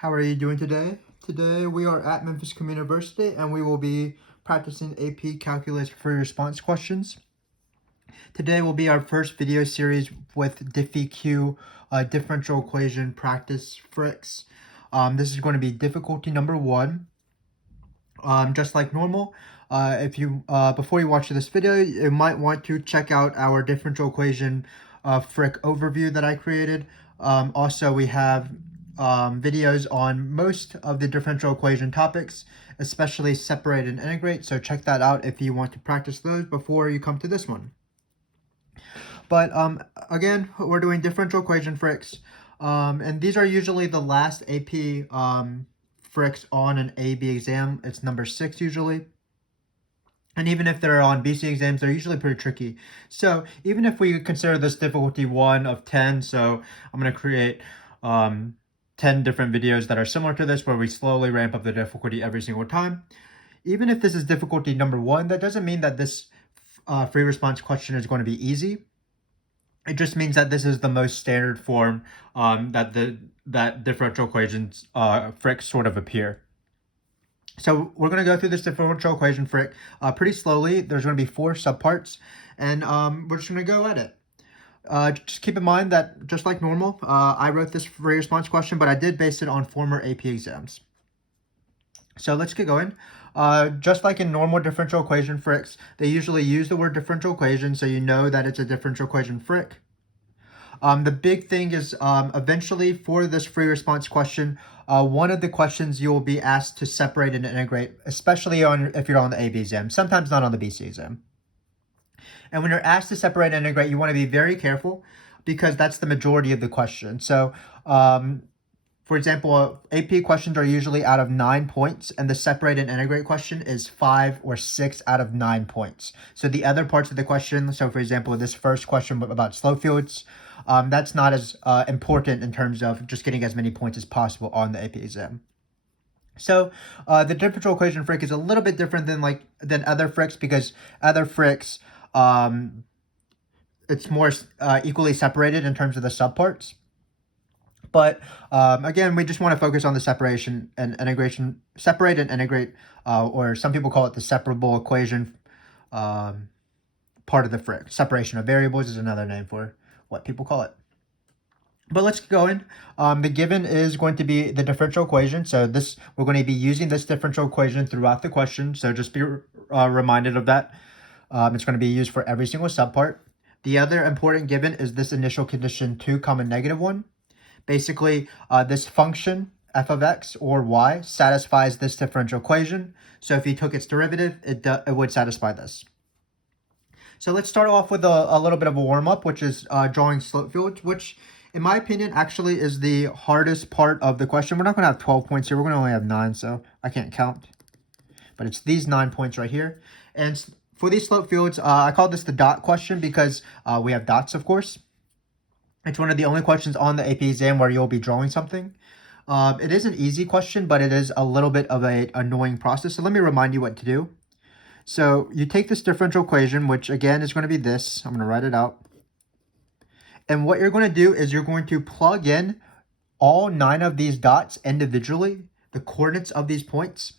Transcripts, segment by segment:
How are you doing today? Today we are at Memphis Communiversity and we will be practicing AP Calculus free response questions. Today will be our first video series with Diff EQ differential equation practice FRQs. This is going to be difficulty number 1. Just like normal, if you before you watch this video, you might want to check out our differential equation FRQ overview that I created. Also, we have videos on most of the differential equation topics, especially separate and integrate. So check that out if you want to practice those before you come to this one. But again, we're doing differential equation FRQs. And these are usually the last AP FRQs on an AB exam. It's number 6 usually. And even if they're on BC exams, they're usually pretty tricky. So even if we consider this difficulty 1 of 10, so I'm going to create 10 different videos that are similar to this, where we slowly ramp up the difficulty every single time. Even if this is difficulty number 1, that doesn't mean that this free response question is going to be easy. It just means that this is the most standard form that differential equations FRQs sort of appear. So we're going to go through this differential equation FRQ pretty slowly. There's going to be 4 subparts, and we're just going to go at it. Just keep in mind that, just like normal, I wrote this free response question, but I did base it on former AP exams. So let's get going. Just like in normal differential equation FRQs, they usually use the word differential equation, so you know that it's a differential equation FRQ. The big thing is eventually for this free response question, one of the questions you will be asked to separate and integrate, especially if you're on the AB exam, sometimes not on the BC exam. And when you're asked to separate and integrate, you want to be very careful because that's the majority of the question. So, for example, AP questions are usually out of 9 points, and the separate and integrate question is 5 or 6 out of 9 points. So the other parts of the question, so for example, this first question about slope fields, that's not as important in terms of just getting as many points as possible on the AP exam. So the differential equation FRQ is a little bit different than other FRQs, because other FRQs, it's more equally separated in terms of the subparts. But again, we just want to focus on the separation and integration, separate and integrate, or some people call it the separable equation part of the FRQ. Separation of variables is another name for what people call it. But let's get going. The given is going to be the differential equation. So we're going to be using this differential equation throughout the question. So just be reminded of that. It's going to be used for every single subpart. The other important given is this initial condition 2, -1. Basically, this function, f of x or y, satisfies this differential equation. So if you took its derivative, it would satisfy this. So let's start off with a little bit of a warm-up, which is drawing slope fields, which, in my opinion, actually is the hardest part of the question. We're not going to have 12 points here. We're going to only have 9, so I can't count. But it's these 9 points right here. And for these slope fields, I call this the dot question because we have dots, of course. It's one of the only questions on the AP exam where you'll be drawing something. It is an easy question, but it is a little bit of an annoying process. So let me remind you what to do. So you take this differential equation, which again is going to be this. I'm going to write it out. And what you're going to do is you're going to plug in all 9 of these dots individually, the coordinates of these points.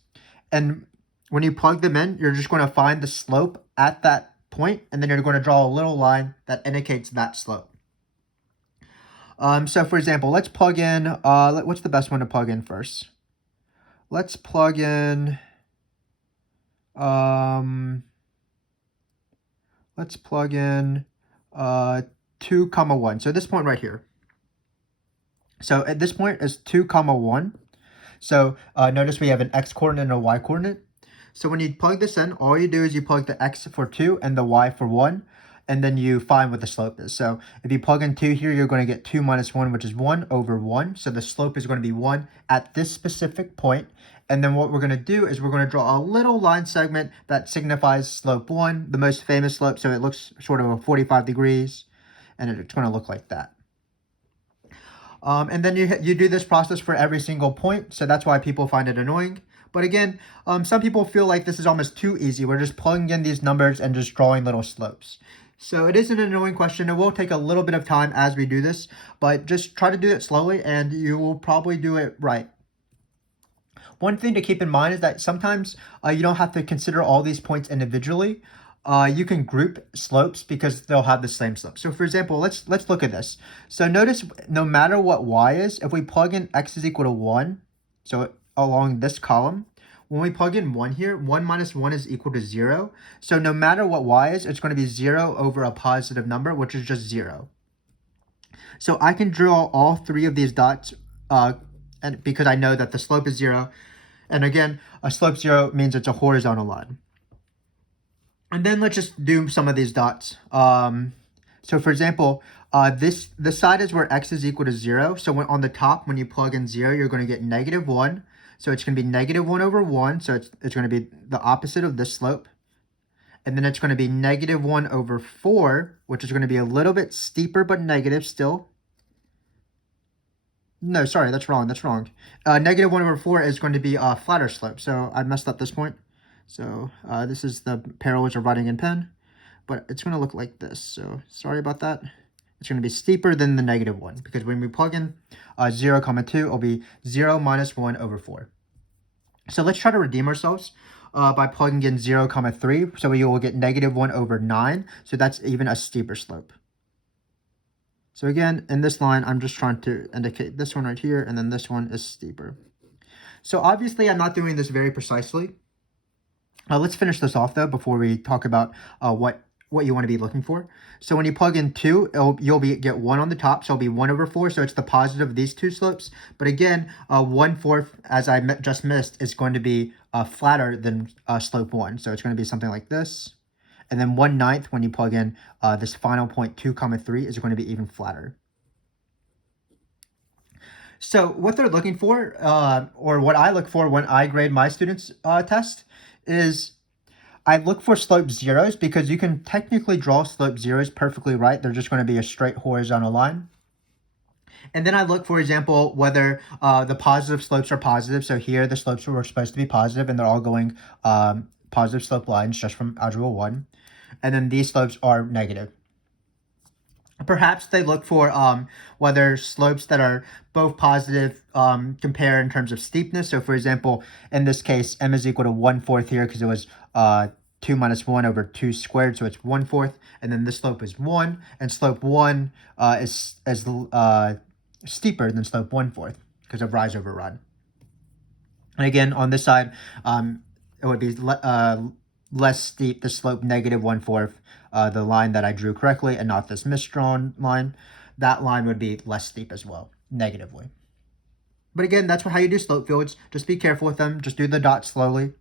And when you plug them in, you're just going to find the slope at that point, and then you're going to draw a little line that indicates that slope. So for example, let's plug in, what's the best one to plug in first? Let's plug in, 2, 1. So this point right here. So at this point is 2, 1. So notice we have an x coordinate and a y coordinate. So when you plug this in, all you do is you plug the x for 2 and the y for 1. And then you find what the slope is. So if you plug in 2 here, you're going to get 2 minus 1, which is 1 over 1. So the slope is going to be 1 at this specific point. And then what we're going to do is we're going to draw a little line segment that signifies slope 1, the most famous slope. So it looks sort of a 45 degrees, and it's going to look like that. And then you do this process for every single point. So that's why people find it annoying. But again, some people feel like this is almost too easy. We're just plugging in these numbers and just drawing little slopes. So it is an annoying question. It will take a little bit of time as we do this, but just try to do it slowly and you will probably do it right. One thing to keep in mind is that sometimes you don't have to consider all these points individually. You can group slopes because they'll have the same slope. So for example, let's look at this. So notice no matter what y is, if we plug in x is equal to 1, so along this column, when we plug in 1 here, 1 minus 1 is equal to 0. So no matter what y is, it's going to be 0 over a positive number, which is just 0. So I can draw all three of these dots and because I know that the slope is 0. And again, a slope 0 means it's a horizontal line. And then let's just do some of these dots. So for example, this side is where x is equal to 0. So when, on the top, when you plug in 0, you're going to get negative 1. So it's going to be negative 1 over 1. So it's going to be the opposite of this slope. And then it's going to be negative 1 over 4, which is going to be a little bit steeper but negative still. No, sorry, that's wrong. That's wrong. Negative 1 over 4 is going to be a flatter slope. So I messed up this point. So this is the parallels of writing in pen. But it's going to look like this. So sorry about that. It's going to be steeper than the negative 1. Because when we plug in 0, 2, it'll be 0 minus 1 over 4. So let's try to redeem ourselves by plugging in 0, 3. So we will get negative 1 over 9. So that's even a steeper slope. So again, in this line, I'm just trying to indicate this one right here, and then this one is steeper. So obviously, I'm not doing this very precisely. Let's finish this off, though, before we talk about what you want to be looking for. So when you plug in 2, you'll get 1 on the top, so it'll be 1 over 4, so it's the positive of these two slopes. But again, 1/4, as I just missed, is going to be flatter than slope 1. So it's going to be something like this. And then 1/9, when you plug in this final point 2, 3, is going to be even flatter. So what they're looking for, or what I look for when I grade my students' test, is I look for slope zeros because you can technically draw slope zeros perfectly right. They're just going to be a straight horizontal line. And then I look, for example, whether the positive slopes are positive. So here the slopes were supposed to be positive, and they're all going positive slope lines just from Algebra 1. And then these slopes are negative. Perhaps they look for whether slopes that are both positive compare in terms of steepness. So for example, in this case, m is equal to 1/4 here because it was 2 minus 1 over 2 squared, so it's 1/4. And then this slope is 1, and slope 1 is steeper than slope 1/4 because of rise over run. And again, on this side, it would be less steep, the slope negative 1/4, the line that I drew correctly and not this misdrawn line. That line would be less steep as well, negatively. But again, that's how you do slope fields. Just be careful with them. Just do the dots slowly.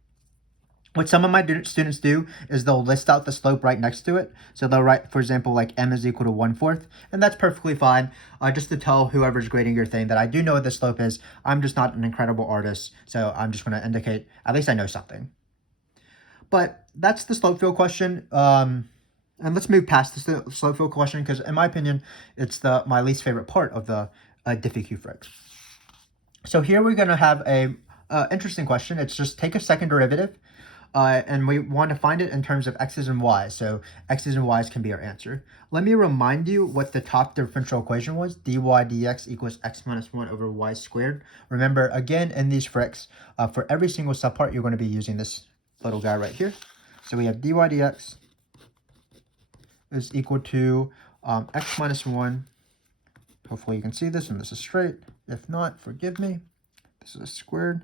What some of my students do is they'll list out the slope right next to it. So they'll write, for example, like m is equal to 1/4, and that's perfectly fine. Just to tell whoever's grading your thing that I do know what the slope is. I'm just not an incredible artist, so I'm just going to indicate at least I know something. But that's the slope field question. And let's move past the slope field question because, in my opinion, it's my least favorite part of the Diff EQ FRQs. So here we're going to have a interesting question. It's just take a second derivative, and we want to find it in terms of x's and y's. So x's and y's can be our answer. Let me remind you what the top differential equation was. dy dx equals x minus 1 over y squared. Remember, again, in these FRQs, for every single subpart, you're going to be using this little guy right here. So we have dy dx is equal to x minus 1. Hopefully you can see this, and this is straight. If not, forgive me. This is squared.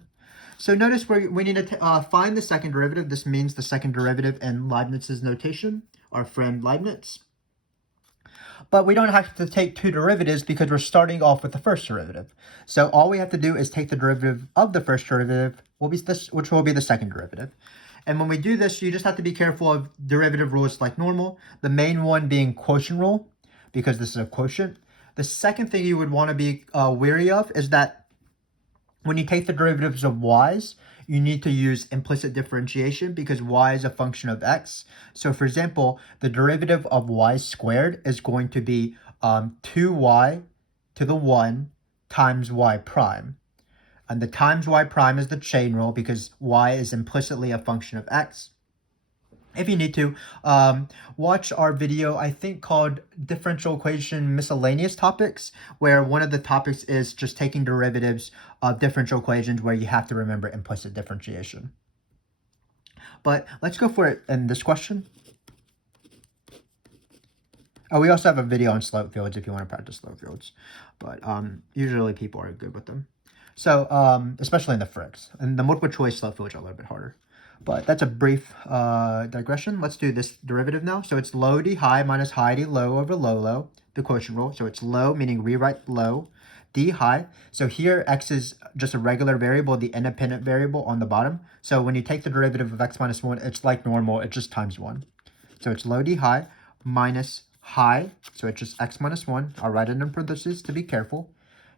So notice we need to find the second derivative. This means the second derivative in Leibniz's notation, our friend Leibniz. But we don't have to take two derivatives because we're starting off with the first derivative. So all we have to do is take the derivative of the first derivative, which will be the second derivative. And when we do this, you just have to be careful of derivative rules like normal. The main one being quotient rule, because this is a quotient. The second thing you would want to be wary of is that when you take the derivatives of y's, you need to use implicit differentiation because y is a function of x. So for example, the derivative of y squared is going to be 2y to the 1 times y prime. And the times y prime is the chain rule because y is implicitly a function of x. if you need to, watch our video, I think called Differential Equation Miscellaneous Topics, where one of the topics is just taking derivatives of differential equations where you have to remember implicit differentiation. But let's go for it in this question. Oh, we also have a video on slope fields if you want to practice slope fields, but usually people are good with them. So, especially in the FRQs, and the multiple choice slope fields are a little bit harder. But that's a brief digression. Let's do this derivative now. So it's low d high minus high d low over low low, the quotient rule. So it's low, meaning rewrite low, d high. So here x is just a regular variable, the independent variable on the bottom. So when you take the derivative of x minus 1, it's like normal, it's just times 1. So it's low d high minus high, so it's just x minus 1. I'll write it in parentheses to be careful,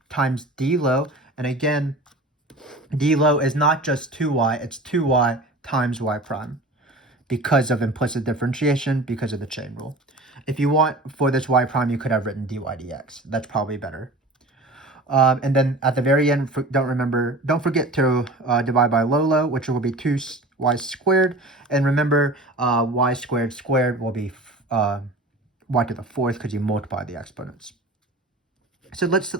times d low. And again, d low is not just 2y, it's 2y times y prime because of implicit differentiation, because of the chain rule. If you want for this y prime, you could have written dy dx. That's probably better. And then at the very end, don't forget to divide by low, which will be 2y squared. And remember, y squared squared will be y to the 4th because you multiply the exponents. So let's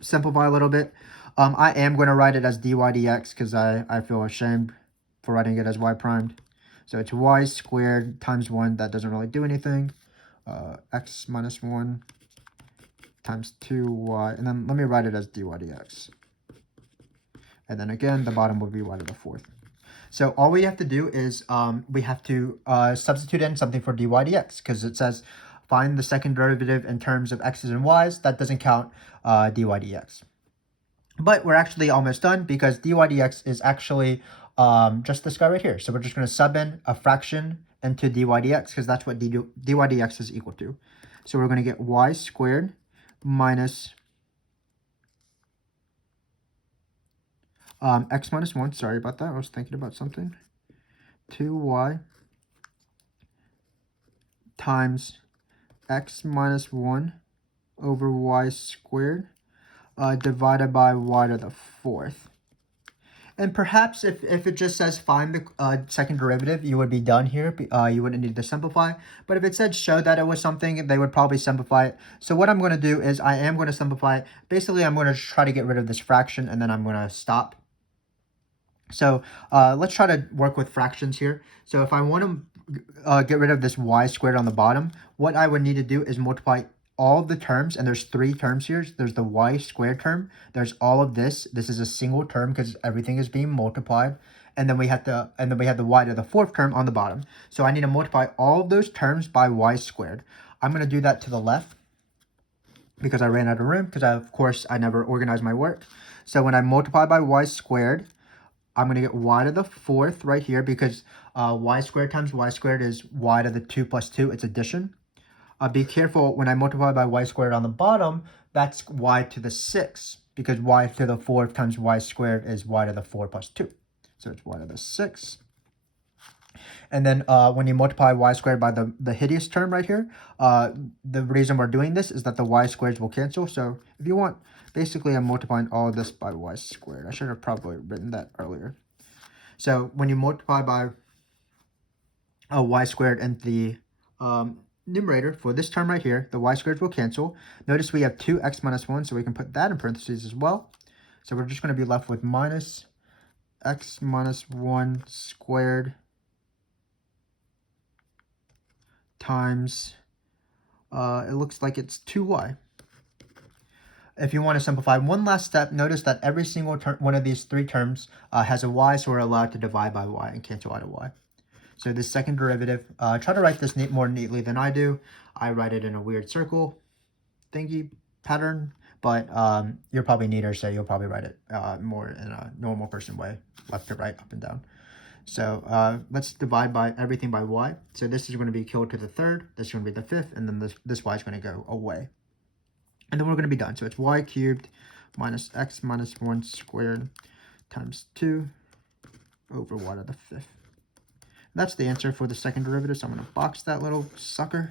simplify a little bit. I am going to write it as dy dx because I feel ashamed for writing it as y primed. So it's y squared times 1. That doesn't really do anything. X minus 1 times 2y. And then let me write it as dy dx. And then again, the bottom will be y to the 4th. So all we have to do is we have to substitute in something for dy dx because it says find the second derivative in terms of x's and y's. That doesn't count dy dx. But we're actually almost done because dy dx is actually just this guy right here. So we're just going to sub in a fraction into dy dx because that's what dy dx is equal to. So we're going to get y squared minus x minus 1. Sorry about that. I was thinking about something. 2y times x minus 1 over y squared divided by y to the 4th. And perhaps if it just says find the second derivative, you would be done here. You wouldn't need to simplify. But if it said show that it was something, they would probably simplify it. So what I'm going to do is I am going to simplify it. Basically, I'm going to try to get rid of this fraction, and then I'm going to stop. So let's try to work with fractions here. So if I want to get rid of this y squared on the bottom, what I would need to do is multiply all the terms, and there's 3 terms here. There's the y squared term. There's all of this. This is a single term because everything is being multiplied. And then we have the y to the 4th term on the bottom. So I need to multiply all of those terms by y squared. I'm going to do that to the left because I ran out of room because of course I never organized my work. So when I multiply by y squared, I'm going to get y to the 4th right here because y squared times y squared is y to the 2 plus 2. It's addition. Be careful when I multiply by y squared on the bottom, that's y to the 6 because y to the 4th times y squared is y to the 4 plus 2. So it's y to the 6. And then when you multiply y squared by the hideous term right here, the reason we're doing this is that the y squareds will cancel. So if you want, basically I'm multiplying all of this by y squared. I should have probably written that earlier. So when you multiply by y squared and the numerator for this term right here, the y squareds will cancel. Notice we have 2x minus 1, so we can put that in parentheses as well. So we're just going to be left with minus x minus 1 squared times, it looks like it's 2y. If you want to simplify one last step, notice that every single one of these 3 terms has a y, so we're allowed to divide by y and cancel out a y. So this second derivative, try to write this more neatly than I do. I write it in a weird circle thingy pattern, but you're probably neater, so you'll probably write it more in a normal person way, left to right, up and down. So let's divide by everything by y. So this is going to be killed to the 3rd, this is going to be the 5th, and then this y is going to go away. And then we're going to be done. So it's y cubed minus x minus 1 squared times 2 over y to the 5th. That's the answer for the second derivative, so I'm going to box that little sucker.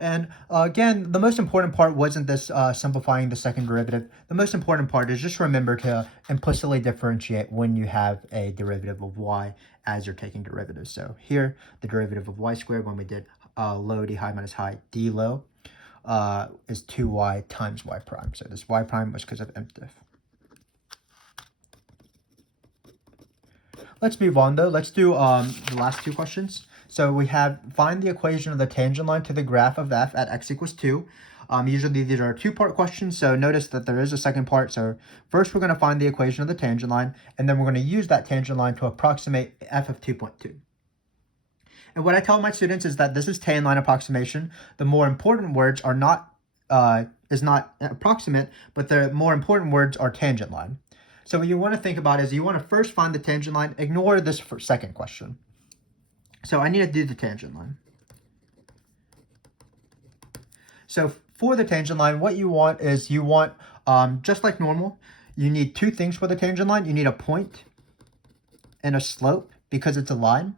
And again, the most important part wasn't this simplifying the second derivative. The most important part is just remember to implicitly differentiate when you have a derivative of y as you're taking derivatives. So here, the derivative of y squared when we did low d high minus high d low is 2y times y prime. So this y prime was because of imp diff. Let's move on though. Let's do the last two questions. So we have find the equation of the tangent line to the graph of f at x equals 2. Usually these are two-part questions, so notice that there is a second part. So first we're going to find the equation of the tangent line, and then we're going to use that tangent line to approximate f of 2.2. And what I tell my students is that this is tan line approximation. The more important words are not approximate, but the more important words are tangent line. So what you want to think about is you want to first find the tangent line. Ignore this second question. So I need to do the tangent line. So for the tangent line, what you want is just like normal, you need two things for the tangent line. You need a point and a slope because it's a line.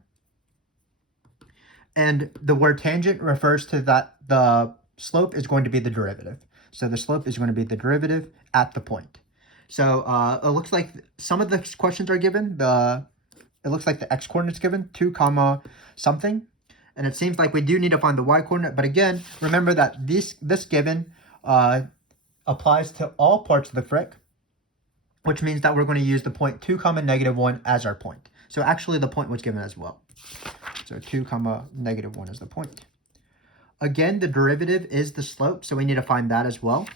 And the word tangent refers to that the slope is going to be the derivative. So the slope is going to be the derivative at the point. So it looks like some of the questions are given. It looks like the x coordinate's given, 2 comma something. And it seems like we do need to find the y coordinate. But again, remember that this given applies to all parts of the fric, which means that we're going to use the point 2 comma negative 1 as our point. So actually the point was given as well. So 2 comma negative 1 is the point. Again, the derivative is the slope, so we need to find that as well.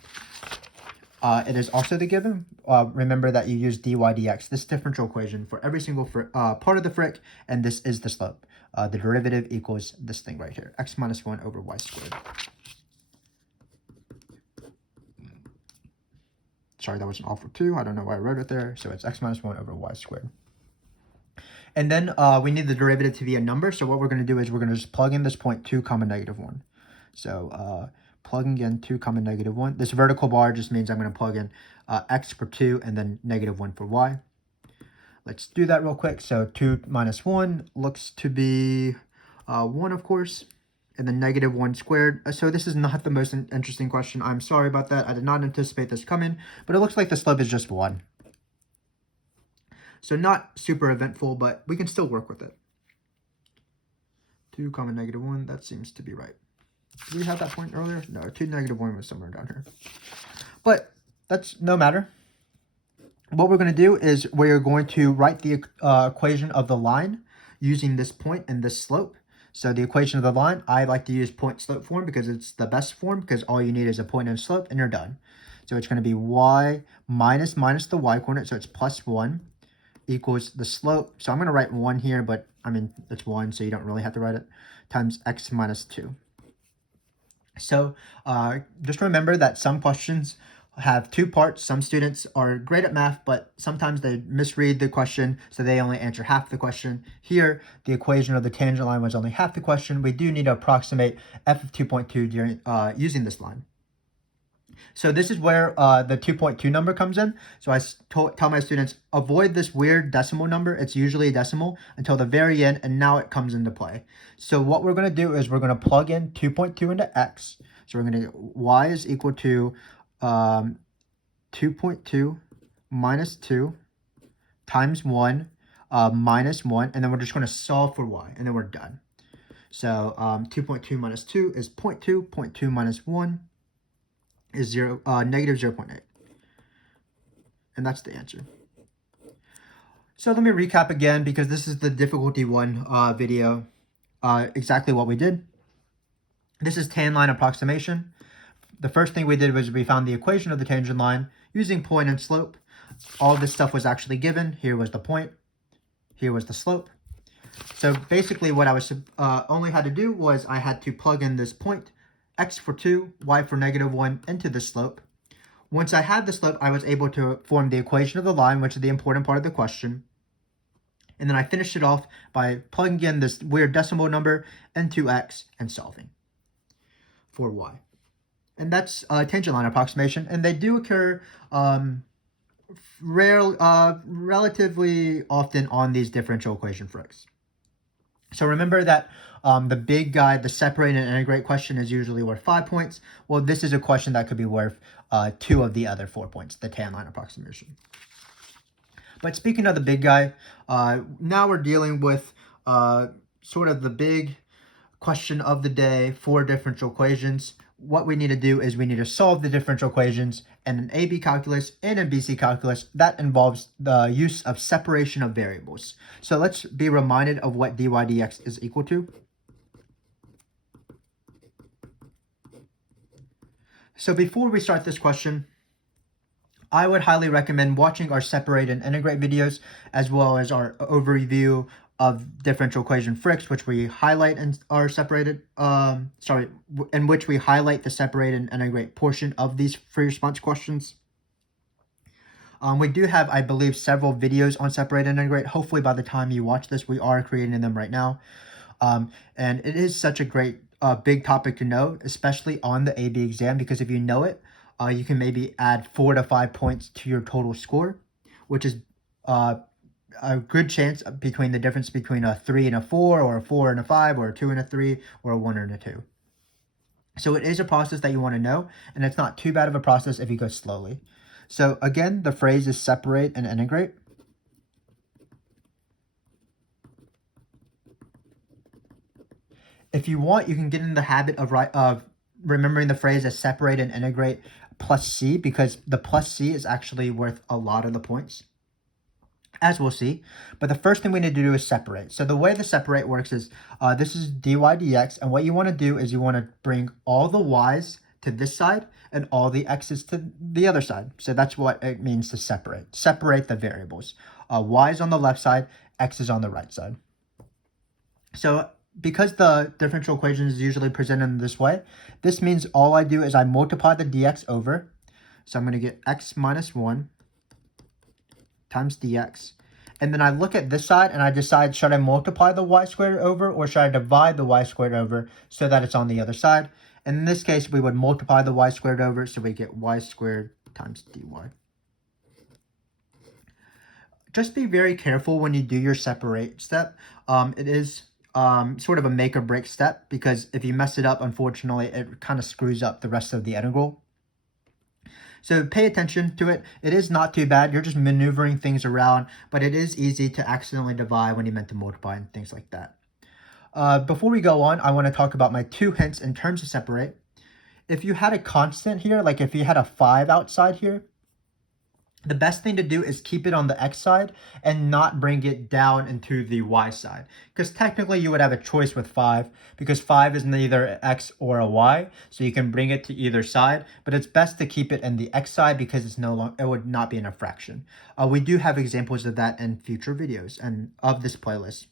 It is also the given. Remember that you use dy dx, this differential equation for every single part of the fric, and this is the slope. The derivative equals this thing right here, x minus 1 over y squared. Sorry, that was an all for 2. I don't know why I wrote it there. So it's x minus 1 over y squared. And then we need the derivative to be a number. So what we're going to do is we're going to just plug in this point 2 comma negative 1. So plugging in 2 comma negative 1. This vertical bar just means I'm going to plug in x for 2 and then negative 1 for y. Let's do that real quick. So 2 minus 1 looks to be 1, of course, and then negative 1 squared. So this is not the most interesting question. I'm sorry about that. I did not anticipate this coming, but it looks like the slope is just 1. So not super eventful, but we can still work with it. 2 comma negative 1, that seems to be right. Did we have that point earlier? No, 2 negative 1 was somewhere down here. But that's no matter. What we're going to do is we're going to write the equation of the line using this point and this slope. So the equation of the line, I like to use point slope form because it's the best form, because all you need is a point and a slope and you're done. So it's going to be y minus the y coordinate, so it's plus 1 equals the slope. So I'm going to write 1 here, but I mean, it's 1, so you don't really have to write it, times x minus 2. So just remember that some questions have two parts. Some students are great at math, but sometimes they misread the question, so they only answer half the question. Here, the equation of the tangent line was only half the question. We do need to approximate f of 2.2 during using this line. So this is where the 2.2 number comes in. So I tell my students, avoid this weird decimal number. It's usually a decimal until the very end, and now it comes into play. So what we're going to do is we're going to plug in 2.2 into x. So we're going to get y is equal to 2.2 minus 2 times 1 minus 1, and then we're just going to solve for y, and then we're done. So 2.2 minus 2 is 0.2, 0.2 minus 1 is negative 0.8. And that's the answer. So let me recap again, because this is the difficulty 1 video, exactly what we did. This is tan line approximation. The first thing we did was we found the equation of the tangent line using point and slope. All of this stuff was actually given. Here was the point. Here was the slope. So basically what I was only had to do was I had to plug in this point, x for 2, y for negative 1, into the slope. Once I had the slope, I was able to form the equation of the line, which is the important part of the question. And then I finished it off by plugging in this weird decimal number into x and solving for y. And that's tangent line approximation, and they do occur relatively often on these differential equation frics. So remember that the big guy, the separate and integrate question is usually worth 5 points. Well, this is a question that could be worth 2 of the other 4 points, the tan line approximation. But speaking of the big guy, now we're dealing with sort of the big question of the day for differential equations. What we need to do is we need to solve the differential equations in an AB calculus and a BC calculus that involves the use of separation of variables. So let's be reminded of what dy dx is equal to. So before we start this question, I would highly recommend watching our separate and integrate videos, as well as our overview of differential equation FRQs, which we highlight in our separated, in which we highlight the separate and integrate portion of these free response questions. We do have, I believe, several videos on separate and integrate. Hopefully by the time you watch this, we are creating them right now. And it is such a great big topic to know, especially on the AB exam, because if you know it, you can maybe add 4 to 5 points to your total score, which is a good chance between the difference between a 3 and a 4, or a 4 and a 5, or a 2 and a 3, or a 1 and a 2. So it is a process that you want to know, and it's not too bad of a process if you go slowly. So again, the phrase is separate and integrate. If you want, you can get in the habit of remembering the phrase as separate and integrate plus c, because the plus c is actually worth a lot of the points, as we'll see. But the first thing we need to do is separate. So the way the separate works is this is dy dx, and what you want to do is you want to bring all the y's to this side and all the x's to the other side. So that's what it means to separate. Separate the variables. Y is on the left side, x is on the right side. So because the differential equation is usually presented in this way, this means all I do is I multiply the dx over. So I'm going to get x minus 1 times dx. And then I look at this side and I decide, should I multiply the y squared over, or should I divide the y squared over so that it's on the other side? And in this case, we would multiply the y squared over, so we get y squared times dy. Just be very careful when you do your separate step. It is sort of a make or break step, because if you mess it up, unfortunately, it kind of screws up the rest of the integral. So pay attention to it. It is not too bad. You're just maneuvering things around, but it is easy to accidentally divide when you meant to multiply and things like that. Before we go on, I want to talk about my 2 hints in terms of separate. If you had a constant here, like if you had a 5 outside here, the best thing to do is keep it on the x side and not bring it down into the y side. Because technically you would have a choice with 5, because 5 is neither x or a y, so you can bring it to either side, but it's best to keep it in the x side because it's no longer, it would not be in a fraction. We do have examples of that in future videos and of this playlist,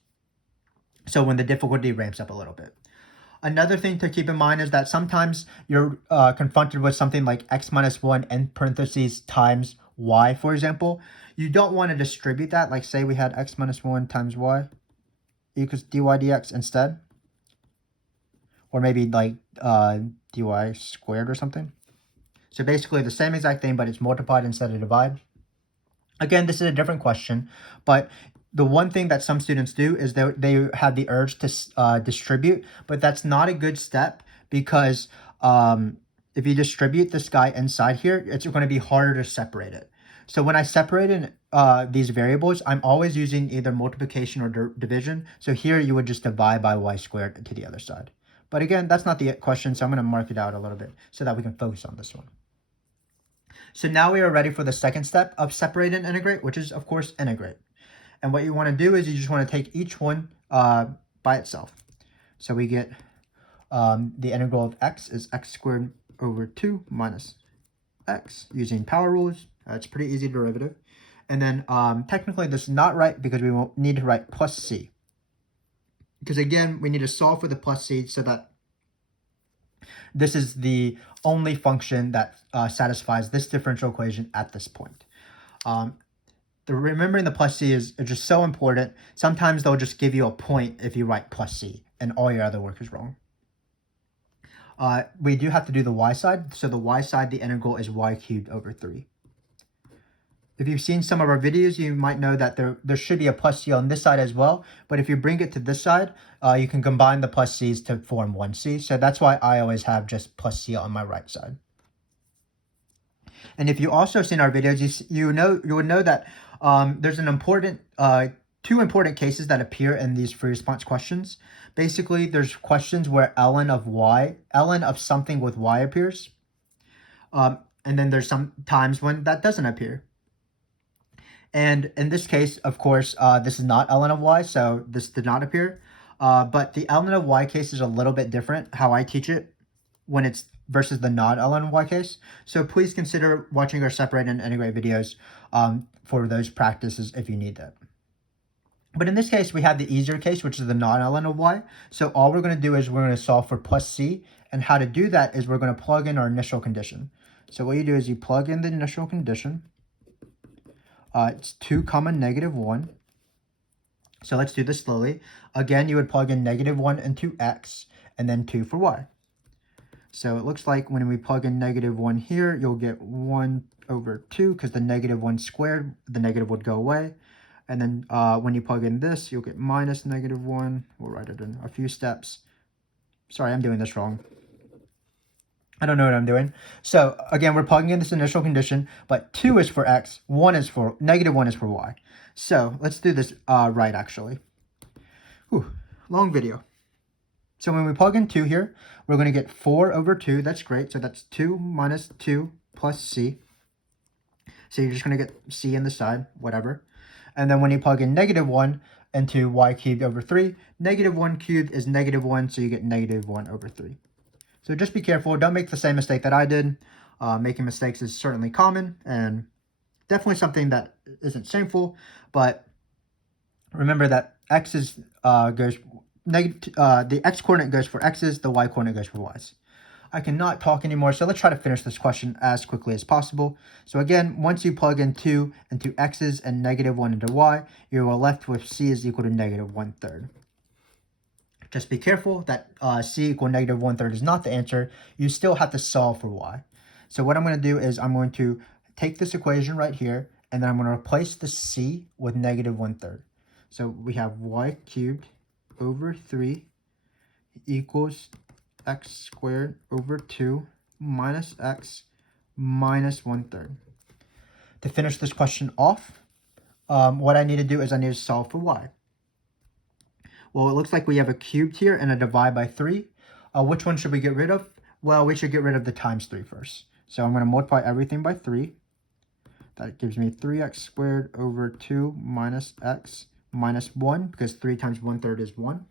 so when the difficulty ramps up a little bit. Another thing to keep in mind is that sometimes you're confronted with something like x minus 1 in parentheses times y, for example. You don't want to distribute that. Like say we had x minus 1 times y equals dy dx instead. Or maybe like dy squared or something. So basically the same exact thing, but it's multiplied instead of divide. Again, this is a different question, but the one thing that some students do is they have the urge to distribute, but that's not a good step, because if you distribute this guy inside here, it's going to be harder to separate it. So when I separate these variables, I'm always using either multiplication or division. So here you would just divide by y squared to the other side. But again, that's not the question, so I'm going to mark it out a little bit so that we can focus on this one. So now we are ready for the second step of separate and integrate, which is, of course, integrate. And what you want to do is you just want to take each one by itself. So we get the integral of x is x squared over 2 minus x using power rules. It's pretty easy derivative. And then technically this is not right, because we will need to write plus c. Because again, we need to solve for the plus c so that this is the only function that satisfies this differential equation at this point. Remembering the plus c is just so important. Sometimes they'll just give you a point if you write plus c and all your other work is wrong. We do have to do the y side. So the y side, the integral is y cubed over 3. if you've seen some of our videos, you might know that there should be a plus C on this side as well. But if you bring it to this side, you can combine the plus C's to form 1C. So that's why I always have just plus C on my right side. And if you also seen our videos, you would know that there's an important two important cases that appear in these free response questions. Basically, there's questions where ln of something with y appears. And then there's some times when that doesn't appear. And in this case, of course, this is not ln of y, so this did not appear. But the ln of y case is a little bit different, how I teach it, when it's versus the non-ln of y case. So please consider watching our separate and integrate videos for those practices if you need that. But in this case, we have the easier case, which is the non-ln of y. So all we're going to do is we're going to solve for plus c. And how to do that is we're going to plug in our initial condition. So what you do is you plug in the initial condition. It's 2, -1. So let's do this slowly. Again, you would plug in -1 into x and then 2 for y. So it looks like when we plug in -1 here, you'll get 1 over 2 because the -1 squared, the negative would go away. And then when you plug in this, you'll get -1. We'll write it in a few steps. Sorry, I'm doing this wrong. I don't know what I'm doing. So again, we're plugging in this initial condition, but 2 is for x, -1 is for y. So let's do this right actually. Whew, long video. So when we plug in 2 here, we're going to get 4 over 2. That's great. So that's 2 minus 2 plus c. So you're just going to get c in the side, whatever. And then when you plug in -1 into y cubed over 3, -1 cubed is -1, so you get -1 over 3. So just be careful. Don't make the same mistake that I did. Making mistakes is certainly common and definitely something that isn't shameful. But remember that x is the x coordinate goes for x's, the y coordinate goes for y's. I cannot talk anymore, so let's try to finish this question as quickly as possible. So again, once you plug in 2 into x's and -1 into y, you're left with c is equal to -1/3. Just be careful that c equal -1/3 is not the answer. You still have to solve for y. So what I'm going to do is I'm going to take this equation right here, and then I'm going to replace the c with -1/3. So we have y cubed over 3 equals x squared over 2 minus x minus 1/3. To finish this question off, what I need to do is I need to solve for y. Well, it looks like we have a cubed here and a divide by 3. Which one should we get rid of? Well, we should get rid of the times 3 first. So I'm going to multiply everything by 3. That gives me 3x squared over 2 minus x minus 1, because 3 times 1/3 is 1.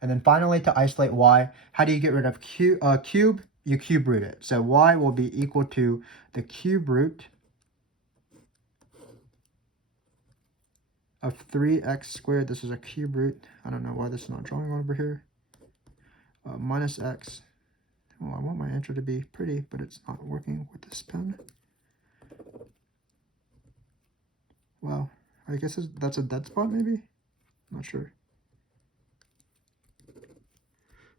And then finally, to isolate y, how do you get rid of cube? You cube root it. So y will be equal to the cube root of 3x squared. This is a cube root. I don't know why this is not drawing over here. Minus x. Well, I want my answer to be pretty, but it's not working with this pen. Wow, I guess that's a dead spot maybe? Not sure.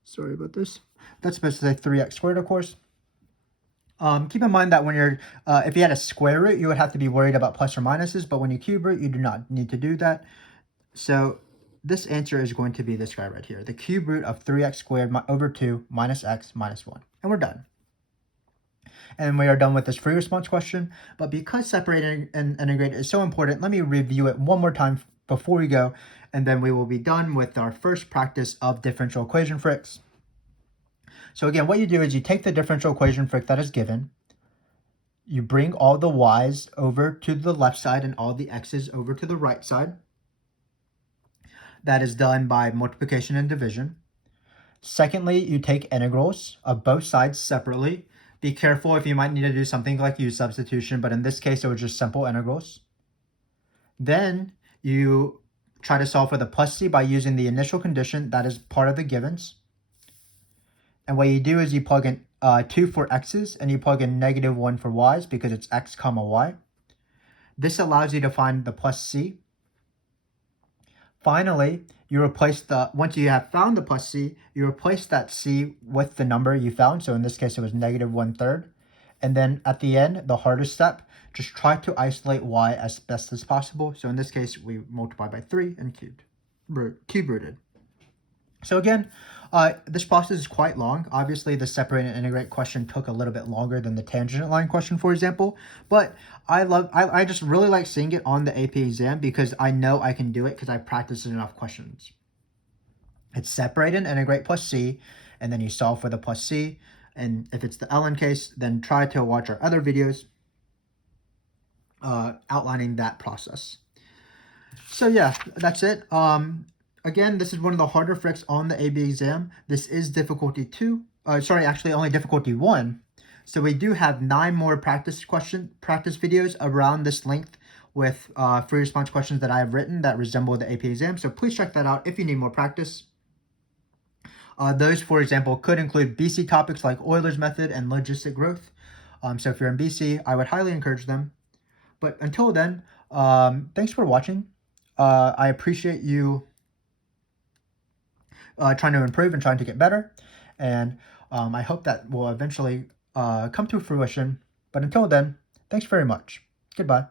Sorry about this. That's supposed to say 3x squared, of course. Keep in mind that when you're, if you had a square root, you would have to be worried about plus or minuses, but when you cube root, you do not need to do that. So this answer is going to be this guy right here, the cube root of 3x squared over 2 minus x minus 1. And we're done. And we are done with this free response question. But because separating and integrate is so important, let me review it one more time before we go, and then we will be done with our first practice of differential equation FRQs. So again, what you do is you take the differential equation FRQ that is given, you bring all the y's over to the left side and all the x's over to the right side. That is done by multiplication and division. Secondly, you take integrals of both sides separately. Be careful if you might need to do something like use substitution, but in this case, it was just simple integrals. Then you try to solve for the plus c by using the initial condition that is part of the givens. And what you do is you plug in 2 for x's and you plug in -1 for y's because it's x comma y. This allows you to find the plus c. Finally, you replace once you have found the plus c, you replace that c with the number you found. So in this case, it was -1/3. And then at the end, the hardest step, just try to isolate y as best as possible. So in this case, we multiply by 3 and cube rooted. So again, this process is quite long. Obviously, the separate and integrate question took a little bit longer than the tangent line question, for example. But I just really like seeing it on the AP exam because I know I can do it because I practiced enough questions. It's separate and integrate plus c, and then you solve for the plus c. And if it's the ln case, then try to watch our other videos outlining that process. So yeah, that's it. Again, this is one of the harder FRQs on the AB exam. This is difficulty 2. Actually only difficulty 1. So we do have 9 more practice videos around this length with free response questions that I have written that resemble the AP exam. So please check that out if you need more practice. Those, for example, could include BC topics like Euler's method and logistic growth. So if you're in BC, I would highly encourage them. But until then, thanks for watching. I appreciate you trying to improve and trying to get better. And I hope that will eventually come to fruition. But until then, thanks very much. Goodbye.